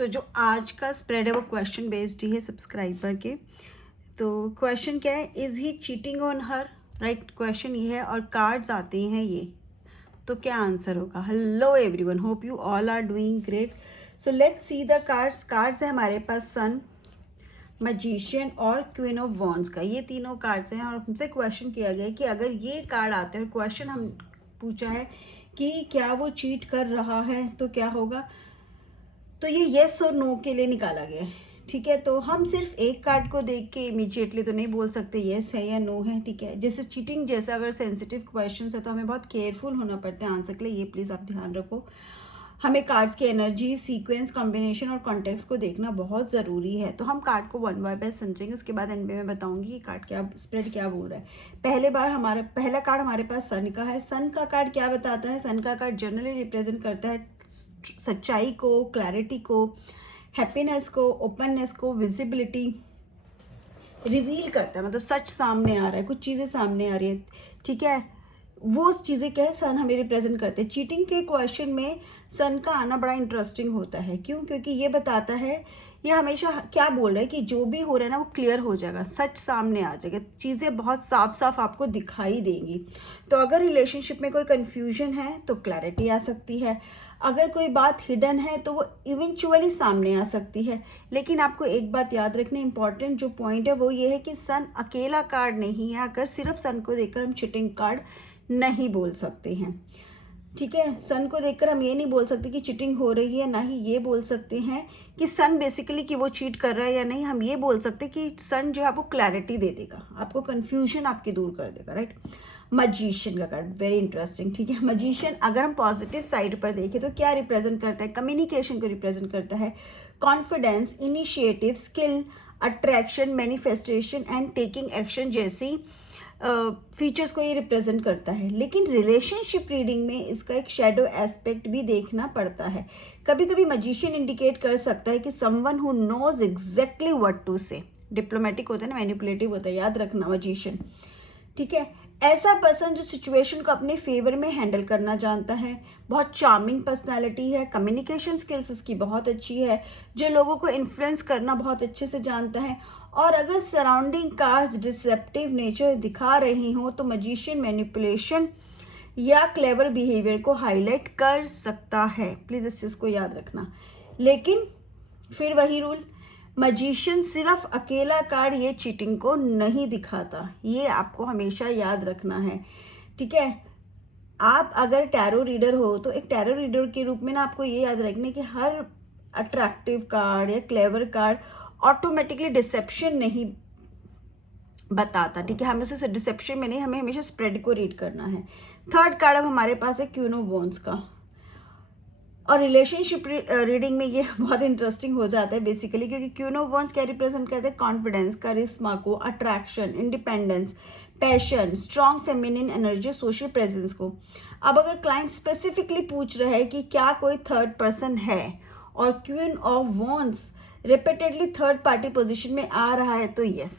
सो जो आज का स्प्रेड है वो क्वेश्चन बेस्ड ही है सब्सक्राइबर के। तो क्वेश्चन क्या है, is he cheating on her, right. Question ये है और कार्ड्स आते हैं ये, तो क्या आंसर होगा। Hello everyone, hope you all are doing great. So let's see the cards. Cards है हमारे पास सन, मैजिशियन और क्वीन ऑफ वॉन्ड्स का, ये तीनों कार्ड्स हैं। और हमसे क्वेश्चन किया गया है कि अगर ये कार्ड आते हैं, क्वेश्चन हम पूछा है कि क्या वो चीट कर रहा है, तो क्या होगा। तो ये येस और नो के लिए निकाला गया है, ठीक है। तो हम सिर्फ एक कार्ड को देख के इमीडिएटली तो नहीं बोल सकते येस है या नो है, ठीक है। जैसे चीटिंग जैसा अगर सेंसिटिव क्वेश्चन है तो हमें बहुत केयरफुल होना पड़ता है आंसर के लिए, ये प्लीज़ आप ध्यान रखो। हमें कार्ड्स की एनर्जी, सीक्वेंस, कॉम्बिनेशन और कॉन्टेक्स्ट को देखना बहुत ज़रूरी है। तो हम कार्ड को वन बाय वन समझेंगे, उसके बाद एंड में मैं बताऊंगी कि कार्ड क्या स्प्रेड क्या बोल रहा है। पहला कार्ड हमारे पास सन का है। सन का कार्ड क्या बताता है। सन का कार्ड जनरली रिप्रेजेंट करता है सच्चाई को, क्लैरिटी को, हैप्पीनेस को, ओपननेस को, विजिबिलिटी रिवील करता है। मतलब सच सामने आ रहा है, कुछ चीज़ें सामने आ रही है, ठीक है। वो चीज़ें क्या है, सन हमें रिप्रेजेंट करते हैं। चीटिंग के क्वेश्चन में सन का आना बड़ा इंटरेस्टिंग होता है। क्यों? क्योंकि ये बताता है, ये हमेशा क्या बोल रहा है कि जो भी हो रहा है ना वो क्लियर हो जाएगा, सच सामने आ जाएगा, चीज़ें बहुत साफ साफ आपको दिखाई देंगी। तो अगर रिलेशनशिप में कोई कन्फ्यूजन है तो क्लैरिटी आ सकती है, अगर कोई बात हिडन है तो वो इवेंचुअली सामने आ सकती है। लेकिन आपको एक बात याद रखना, इंपॉर्टेंट जो पॉइंट है वो ये है कि सन अकेला कार्ड नहीं है। अगर सिर्फ सन को देखकर हम चीटिंग कार्ड नहीं बोल सकते हैं, ठीक है। सन को देखकर हम ये नहीं बोल सकते कि चीटिंग हो रही है, ना ही ये बोल सकते हैं कि सन बेसिकली कि वो चीट कर रहा है या नहीं। हम ये बोल सकते कि सन जो है आपको क्लैरिटी दे देगा, आपको कन्फ्यूजन आपकी दूर कर देगा, राइट। मजीशियन का कार्ड वेरी इंटरेस्टिंग, ठीक है। मजीशियन अगर हम पॉजिटिव साइड पर देखें तो क्या रिप्रेजेंट करता है, कम्युनिकेशन को रिप्रेजेंट करता है, confidence, initiative, skill, attraction, manifestation and taking action जैसी फीचर्स को ये रिप्रेजेंट करता है। लेकिन रिलेशनशिप रीडिंग में इसका एक शेडो एस्पेक्ट भी देखना पड़ता है। कभी कभी मजीशियन इंडिकेट कर सकता है कि someone who knows exactly what to say, diplomatic होता है ना, मैनिपुलेटिव होता है, याद रखना मजीशियन, ठीक है। ऐसा पर्सन जो सिचुएशन को अपने फेवर में हैंडल करना जानता है, बहुत चार्मिंग पर्सनालिटी है, कम्युनिकेशन स्किल्स इसकी बहुत अच्छी है, जो लोगों को इन्फ्लुएंस करना बहुत अच्छे से जानता है। और अगर सराउंडिंग कार्ड्स डिसेप्टिव नेचर दिखा रही हों तो मजीशियन मैनिपुलेशन या क्लेवर बिहेवियर को हाईलाइट कर सकता है, प्लीज़ इस चीज़ को याद रखना। लेकिन फिर वही रूल, मजीशियन सिर्फ अकेला कार्ड ये चीटिंग को नहीं दिखाता, ये आपको हमेशा याद रखना है, ठीक है। आप अगर टैरो रीडर हो तो एक टैरो रीडर के रूप में ना आपको ये याद रखना कि हर अट्रैक्टिव कार्ड या क्लेवर कार्ड ऑटोमेटिकली डिसेप्शन नहीं बताता, ठीक है। हमें उसे डिसेप्शन में नहीं, हमें हमेशा स्प्रेड को रीड करना है। थर्ड कार्ड अब हमारे पास है क्वीन ऑफ वॉन्ड्स का। और रिलेशनशिप रीडिंग में ये बहुत इंटरेस्टिंग हो जाता है बेसिकली, क्योंकि क्वीन ऑफ वॉन्ड्स क्या रिप्रेजेंट करते हैं, कॉन्फिडेंस, करिश्मा को, attraction, independence, passion, strong feminine energy, social presence को। अब अगर क्लाइंट स्पेसिफिकली पूछ रहा है कि क्या कोई थर्ड पर्सन है और queen of wands repeatedly third party position में आ रहा है तो यस,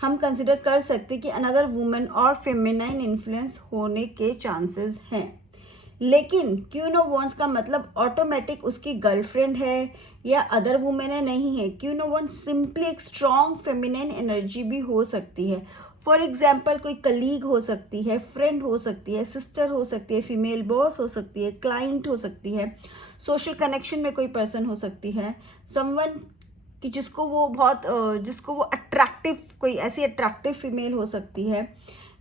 हम कंसिडर कर सकते कि अनदर वुमेन और फेमिनाइन इन्फ्लुएंस होने के चांसेस हैं। लेकिन क्वीन ऑफ वॉन्ड्स का मतलब ऑटोमेटिक उसकी गर्लफ्रेंड है या अदर वुमेन है, नहीं है। क्वीन ऑफ वॉन्ड्स सिंपली एक स्ट्रॉन्ग फेमिनाइन एनर्जी भी हो सकती है। फॉर एग्जाम्पल कोई कलीग हो सकती है, फ्रेंड हो सकती है, सिस्टर हो सकती है, फीमेल बॉस हो सकती है, क्लाइंट हो सकती है, सोशल कनेक्शन में कोई पर्सन हो सकती है, समवन कि जिसको वो अट्रैक्टिव, कोई ऐसी अट्रैक्टिव फीमेल हो सकती है,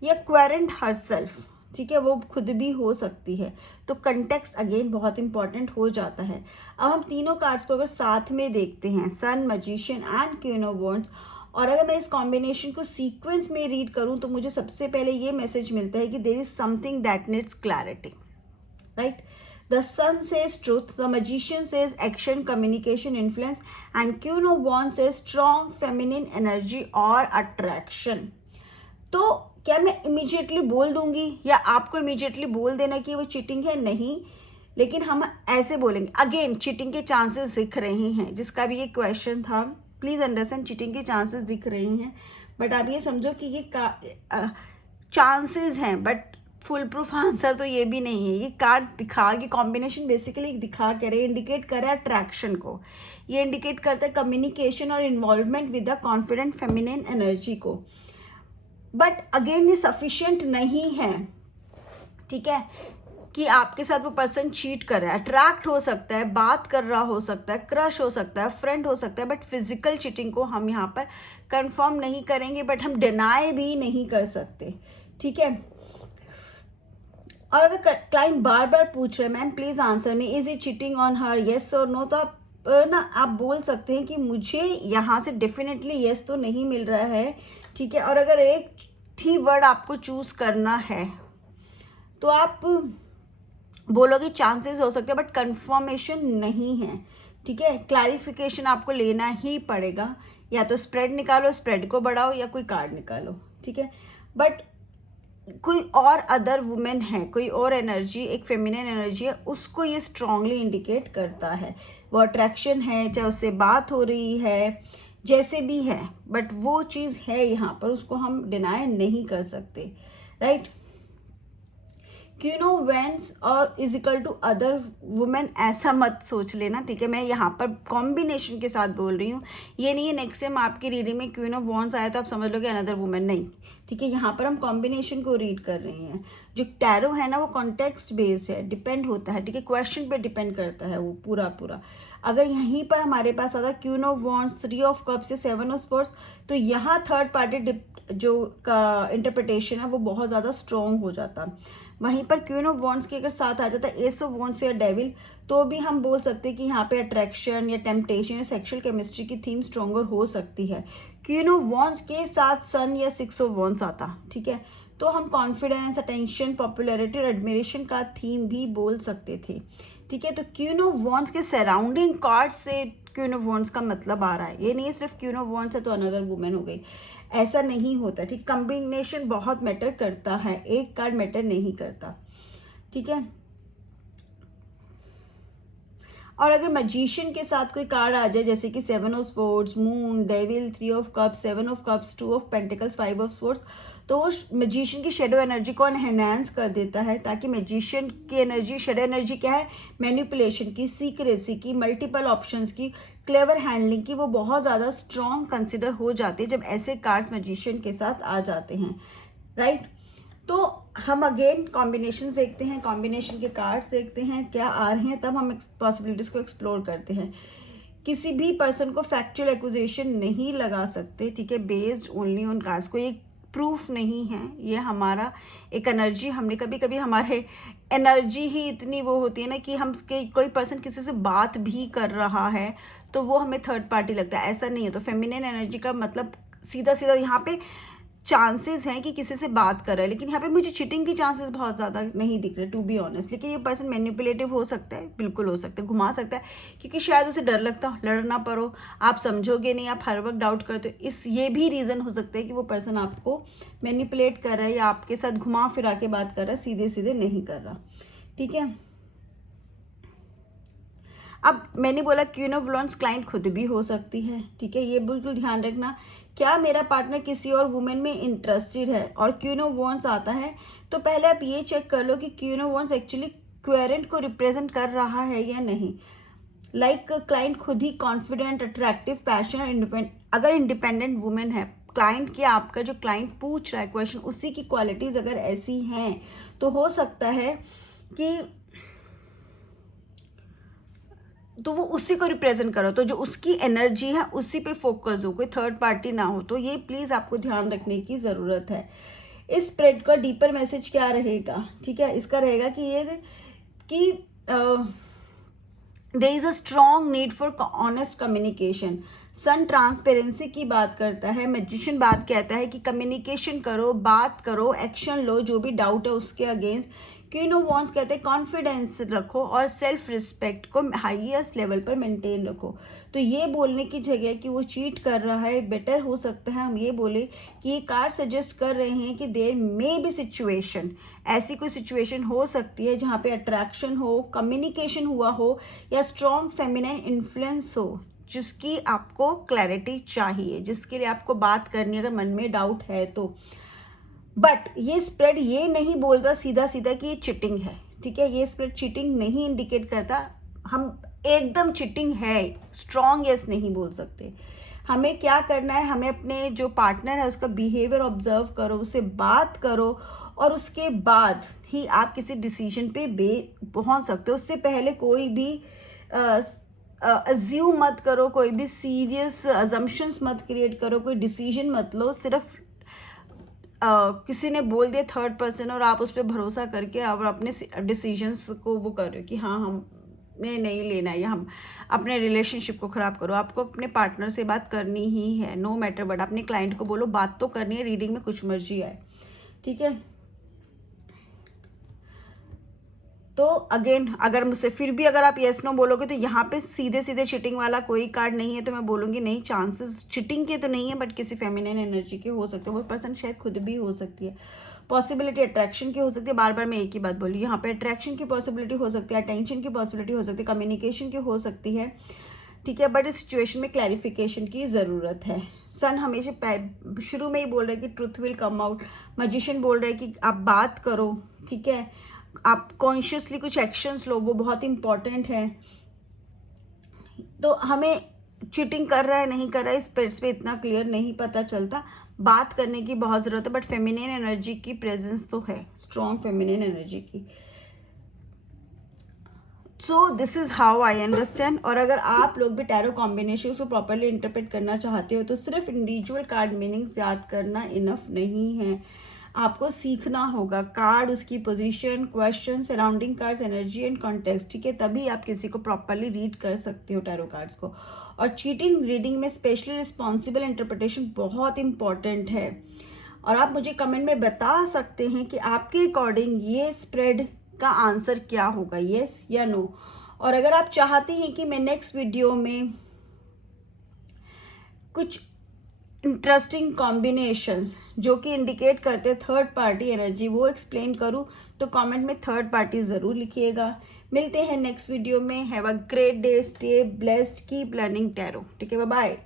या क्वेरेंट हरसेल्फ, ठीक है, वो खुद भी हो सकती है। तो कंटेक्स्ट अगेन बहुत इंपॉर्टेंट हो जाता है। अब हम तीनों कार्ड्स को अगर साथ में देखते हैं, sun, magician and queen of wands, और अगर मैं इस कॉम्बिनेशन को सीक्वेंस में रीड करूं तो मुझे सबसे पहले ये मैसेज मिलता है कि there is something that needs clarity, right. The sun says truth, the magician says action, communication, influence, and Queen of Wands says strong feminine energy और attraction. तो क्या मैं इमीडिएटली बोल दूंगी या आपको इमीडिएटली बोल देना कि वो चीटिंग है? नहीं, लेकिन हम ऐसे बोलेंगे। अगेन चीटिंग के चांसेस दिख रहे हैं, जिसका भी ये क्वेश्चन था, प्लीज़ अंडरस्टैंड, चीटिंग के चांसेस दिख रहे हैं, बट आप ये समझो कि ये चांसेस हैं, बट फुल प्रूफ आंसर तो ये भी नहीं है। ये कार्ड दिखा, ये कॉम्बिनेशन बेसिकली दिखा कर रहे, इंडिकेट कर रहा है अट्रैक्शन को, ये इंडिकेट करता है कम्युनिकेशन और involvement with the confident feminine energy को। बट अगेन ये सफिशिएंट नहीं है, ठीक है, कि आपके साथ वो पर्सन चीट कर रहा है। अट्रैक्ट हो सकता है, बात कर रहा हो सकता है, क्रश हो सकता है, फ्रेंड हो सकता है, बट फिजिकल चीटिंग को हम यहाँ पर कंफर्म नहीं करेंगे, बट हम डिनाई भी नहीं कर सकते, ठीक है। और अगर क्लाइंट बार बार पूछ रहे हैं ma'am please answer me, is it cheating on her, yes और नो, तो आप बोल सकते हैं कि मुझे यहाँ से डेफिनेटली येस तो नहीं मिल रहा है, ठीक है। और अगर एक ही वर्ड आपको चूज करना है तो आप बोलोगे चांसेस हो सकते हैं, बट कंफर्मेशन नहीं है, ठीक है। क्लैरिफिकेशन आपको लेना ही पड़ेगा, या तो स्प्रेड निकालो, स्प्रेड को बढ़ाओ, या कोई कार्ड निकालो, ठीक है। बट कोई और अदर वुमेन है, कोई और एनर्जी, एक फेमिनिन एनर्जी है, उसको ये स्ट्रांगली इंडिकेट करता है। वो अट्रैक्शन है, चाहे उससे बात हो रही है, जैसे भी है, बट वो चीज़ है यहाँ पर, उसको हम डिनाई नहीं कर सकते, राइट। क्वीन ऑफ वैंड्स और is equal to other women, ऐसा मत सोच लेना, ठीक है। मैं यहाँ पर कॉम्बिनेशन के साथ बोल रही हूँ, ये नहीं है नेक्स्ट टाइम आपकी रीडिंग में क्वीन ऑफ वॉन्ड्स आया तो आप समझ लोगे अनदर वुमेन, नहीं, ठीक है। यहाँ पर हम कॉम्बिनेशन को रीड कर रहे हैं। जो टैरो है ना वो कॉन्टेक्स्ट बेस्ड है, डिपेंड होता है, ठीक है, क्वेश्चन पे डिपेंड करता है वो पूरा। अगर यहीं पर हमारे पास आता queen of wands, 3 of cups या 7 ऑफ स्वर्ड्स, तो यहाँ थर्ड पार्टी जो का इंटरप्रिटेशन है वो बहुत ज़्यादा स्ट्रॉन्ग हो जाता। वहीं पर क्वीन ऑफ वॉन्ड्स के अगर साथ आ जाता एस ऑफ वॉन्ड्स या डेविल, तो भी हम बोल सकते हैं कि यहाँ पे अट्रैक्शन या टेम्पटेशन या सेक्सुअल केमिस्ट्री की थीम स्ट्रॉन्गर हो सकती है। क्वीन ऑफ वॉन्ड्स के साथ सन या 6 ऑफ वॉन्ड्स आता, ठीक है, तो हम कॉन्फिडेंस, अटेंशन, पॉपुलैरिटी और एडमिरेशन का थीम भी बोल सकते थे, ठीक है। तो क्वीन ऑफ वॉन्ड्स के सराउंडिंग कार्ड से क्वीन ऑफ वॉन्ड्स का मतलब आ रहा है, ये नहीं है सिर्फ क्वीन ऑफ वॉन्ड्स है तो अनदर वुमेन हो गई, ऐसा नहीं होता, ठीक। कॉम्बिनेशन बहुत मैटर करता है, एक कार्ड मैटर नहीं करता, ठीक है। और अगर मैजिशियन के साथ कोई कार्ड आ जाए जैसे कि 7 of swords, moon, devil, 3 of cups, 7 of cups, 2 of pentacles, 5 of swords, तो वो मैजिशियन की शेडो एनर्जी को एनहेंस कर देता है, ताकि मैजिशियन की एनर्जी, शेडो एनर्जी क्या है, मैनिपुलेशन की, सीक्रेसी की, मल्टीपल ऑप्शंस की, क्लेवर हैंडलिंग की, वो बहुत ज़्यादा स्ट्रॉन्ग कंसिडर हो जाती है जब ऐसे कार्ड्स मैजिशियन के साथ आ जाते हैं, राइट। तो हम अगेन कॉम्बिनेशन देखते हैं, कॉम्बिनेशन के कार्ड्स देखते हैं क्या आ रहे हैं, तब हम पॉसिबिलिटीज़ को एक्सप्लोर करते हैं। किसी भी पर्सन को फैक्चुअल एक्विजिशन नहीं लगा सकते, ठीक है, बेस्ड ओनली ऑन कार्ड्स को, ये प्रूफ नहीं है, ये हमारा एक एनर्जी, हमने कभी कभी हमारे एनर्जी ही इतनी वो होती है ना कि हम कोई पर्सन किसी से बात भी कर रहा है तो वो हमें थर्ड पार्टी लगता है, ऐसा नहीं है। तो फेमिनिन एनर्जी का मतलब सीधा सीधा यहाँ पे चांसेस हैं कि किसी से बात कर रहा है, लेकिन यहाँ पे मुझे चीटिंग की चांसेस बहुत ज़्यादा नहीं दिख रहे टू बी ऑनेस्ट। लेकिन ये पर्सन मैनिपुलेटिव हो सकता है, बिल्कुल हो सकता है, घुमा सकता है, क्योंकि शायद उसे डर लगता हो लड़ ना पड़ो, आप समझोगे नहीं, आप हर वक्त डाउट करते हो, ये भी रीज़न हो सकता है कि वो पर्सन आपको मैनिपुलेट कर रहा है या आपके साथ घुमा फिरा के बात कर रहा है, सीधे सीधे नहीं कर रहा, ठीक है। अब मैंने बोला क्वीन ऑफ वॉन्ड्स क्लाइंट खुद भी हो सकती है, ठीक है, ये बिल्कुल ध्यान रखना। क्या मेरा पार्टनर किसी और वुमेन में इंटरेस्टेड है और क्वीन ऑफ वॉन्ड्स आता है, तो पहले आप ये चेक कर लो कि queen of wands actually querent को रिप्रेजेंट कर रहा है या नहीं। लाइक क्लाइंट खुद ही कॉन्फिडेंट, अट्रैक्टिव, पैशनेट, अगर इंडिपेंडेंट वुमेन है क्लाइंट की, आपका जो क्लाइंट पूछ रहा है क्वेश्चन उसी की क्वालिटीज़ अगर ऐसी हैं तो हो सकता है कि तो वो उसी को रिप्रेजेंट करो, तो जो उसकी एनर्जी है उसी पे फोकस हो, कोई थर्ड पार्टी ना हो। तो ये प्लीज़ आपको ध्यान रखने की ज़रूरत है। इस स्प्रेड का डीपर मैसेज क्या रहेगा, ठीक है, इसका रहेगा कि ये कि there is a strong need for honest communication. Sun transparency की बात करता है, मैजिशियन बात कहता है कि कम्युनिकेशन करो, बात करो, एक्शन लो, जो भी डाउट है उसके अगेंस्ट। क्वीन ऑफ वॉन्ड्स कहते हैं कॉन्फिडेंस रखो और सेल्फ रिस्पेक्ट को हाईएस्ट लेवल पर मेंटेन रखो। तो ये बोलने की जगह कि वो चीट कर रहा है, बेटर हो सकता है हम ये बोले कि ये कार्ड सजेस्ट कर रहे हैं कि देयर मे बी सिचुएशन, ऐसी कोई सिचुएशन हो सकती है जहाँ पे अट्रैक्शन हो, कम्युनिकेशन हुआ हो या स्ट्रॉन्ग फेमिनाइन इन्फ्लुएंस हो, जिसकी आपको क्लैरिटी चाहिए, जिसके लिए आपको बात करनी, अगर मन में डाउट है तो। बट ये स्प्रेड ये नहीं बोलता सीधा सीधा कि ये चिटिंग है, ठीक है, ये स्प्रेड चीटिंग नहीं इंडिकेट करता। हम एकदम चिटिंग है स्ट्रॉन्ग यस नहीं बोल सकते। हमें क्या करना है, हमें अपने जो पार्टनर है उसका बिहेवियर ऑब्जर्व करो, उससे बात करो, और उसके बाद ही आप किसी डिसीजन पे पहुंच सकते हो। उससे पहले कोई भी अज्यूम मत करो, कोई भी सीरियस अजम्पशंस मत क्रिएट करो, कोई डिसीजन मत लो। सिर्फ किसी ने बोल दिया थर्ड पर्सन और आप उस पर भरोसा करके और अपने डिसीजंस को वो कर रहे हो कि हाँ हमें नहीं लेना है, या हम अपने रिलेशनशिप को ख़राब करो। आपको अपने पार्टनर से बात करनी ही है, नो मैटर बट। अपने क्लाइंट को बोलो बात तो करनी है, रीडिंग में कुछ मर्जी आए, ठीक है। तो अगेन अगर मुझसे फिर भी अगर आप येस नो बोलोगे तो यहाँ पे सीधे सीधे चिटिंग वाला कोई कार्ड नहीं है, तो मैं बोलूँगी नहीं, चांसेस चिटिंग के तो नहीं है बट किसी फेमिनिन एनर्जी के हो सकते हैं। वो पर्सन शायद खुद भी हो सकती है। पॉसिबिलिटी अट्रैक्शन की हो सकती है, बार बार मैं एक ही बात बोली, यहाँ पे अट्रैक्शन की पॉसिबिलिटी हो सकती है, अटेंशन की पॉसिबिलिटी हो सकती है, कम्युनिकेशन की हो सकती है, ठीक है। बट इस सिचुएशन में क्लैरिफिकेशन की ज़रूरत है। सन हमेशा शुरू में ही बोल रहे हैं कि truth will come out. Magician बोल रहे हैं कि आप बात करो, ठीक है, आप कॉन्शियसली कुछ एक्शंस लो, वो बहुत इंपॉर्टेंट है। तो हमें चीटिंग कर रहा है नहीं कर रहा है इस पेट्स पे इतना क्लियर नहीं पता चलता, बात करने की बहुत ज़रूरत है। बट फेमिनिन एनर्जी की प्रेजेंस तो है, स्ट्रॉन्ग फेमिनिन एनर्जी की। So this is how I understand. और अगर आप लोग भी टैरो कॉम्बिनेशन को प्रॉपरली इंटरप्रेट करना चाहते हो तो सिर्फ इंडिविजुअल कार्ड मीनिंग्स याद करना इनफ नहीं है, आपको सीखना होगा कार्ड, उसकी position, question, surrounding cards, energy and context, ठीक है। तभी आप किसी को प्रॉपरली रीड कर सकते हो टैरो कार्ड्स को। और चीटिंग रीडिंग में स्पेशली रिस्पॉन्सिबल इंटरप्रिटेशन बहुत इंपॉर्टेंट है। और आप मुझे कमेंट में बता सकते हैं कि आपके अकॉर्डिंग ये स्प्रेड का आंसर क्या होगा, येस या नो। और अगर आप चाहते हैं कि मैं नेक्स्ट वीडियो में कुछ इंटरेस्टिंग कॉम्बिनेशंस जो कि इंडिकेट करते हैं थर्ड पार्टी एनर्जी वो एक्सप्लेन करूं, तो कमेंट में थर्ड पार्टी ज़रूर लिखिएगा। मिलते हैं नेक्स्ट वीडियो में। Have a great day, stay blessed, keep learning tarot, ठीक है, बाय बाय।